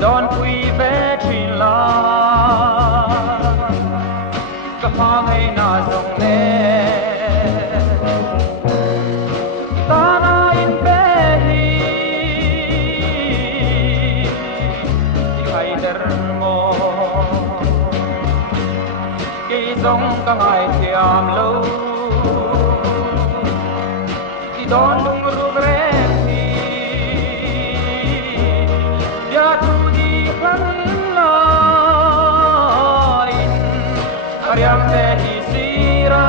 đón quy vé truyền la cả hoa ngày na rồng nè ta na in bé hi đi hay đer mò cây rong cả ngày thiam lâu đi đón lung ru rê Ariam te hisira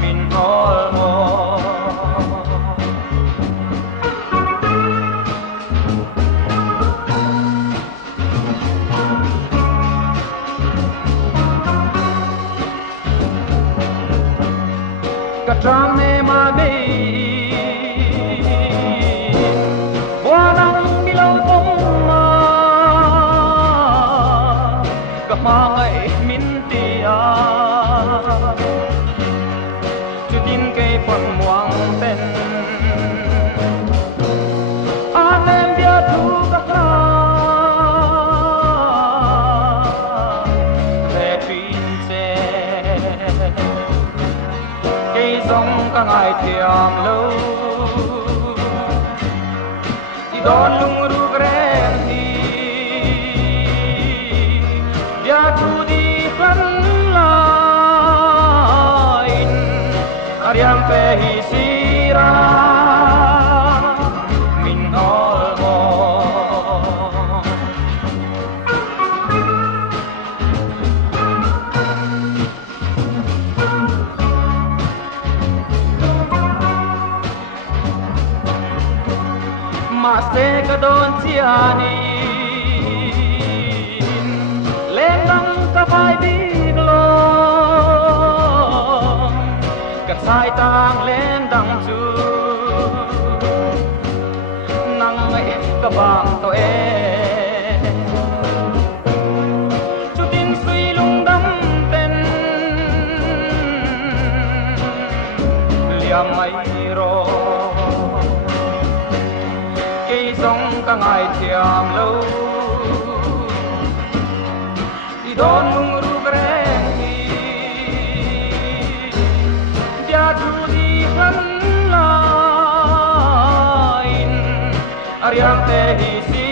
min olmo Katrang ne ma be Buanang bilau toma Kamangai mintia Chutin kay pon muang ten Anem dia tu kakra Petrin se Kay song kangai tiang lâu Di don lung ru gren hi Dia tu di lain Ariam pe hisira min olmo Maste kadon siani Lenang kapay biglong Kasay tang lendang su Nang ngay kabang to Chutin suy lung đâm tên Liam ay ro Cây sông ka ngay thiam lâu Di don lung ru gren hi Dia tu di lain Ariam te hisi